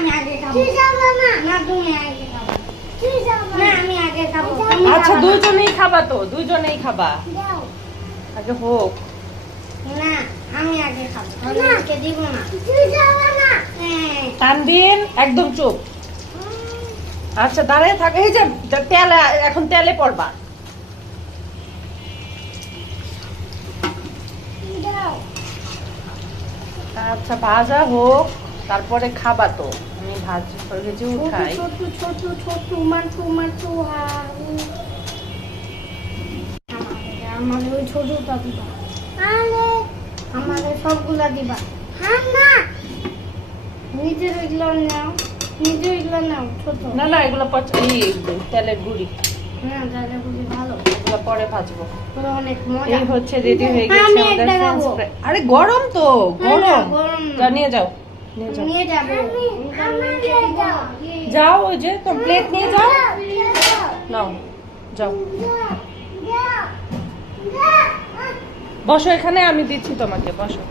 আমি আগে খাবো। তুই যাবে না? না তুমি আগে খাবো। তুই যাবে না? আমি আগে খাবো। আচ্ছা দুইজনেই খাবা তো, দুইজনেই খাবা। দাও। আগে হোক। না আমি আগে খাবো। আমাকে দিব না। তুই যাবে না? হ্যাঁ। তানদিন একদম চুপ। আচ্ছা দাঁড়ায় থাক, এই যে তেলে এখন তেলে পড়বা। দাও। আচ্ছা ভাজা হোক, তারপরে খাবা তো। আমি ভেজে উঠাই। ছোট ছোট ছোট মাটু মাটু আমাদের ওই ছোটটা দিবা। আমাদের সবগুলা দিবা। হ্যাঁ না নিজের ওইগুলো নাও, নিজের ওইগুলো নাও ছোট। না না এগুলো তেলের গুঁড়ি, হ্যাঁ তাহলে খুবই ভালো। এগুলো পরে ভাজবো। পুরো অনেক মজা। এই হচ্ছে রেডি হয়ে গেছে আমি আমাদের একটা ফ্রেঞ্চ খাবো। ফ্রাই। আরে গরম তো, গরম। গরম যা নিয়ে যাও, নিয়ে যাও। নিয়ে যাবো। যাও ওই যে তোর প্লেট নিয়ে যাও। নাও যাও, বসো এখানে, আমি দিচ্ছি তোমাকে, বসো।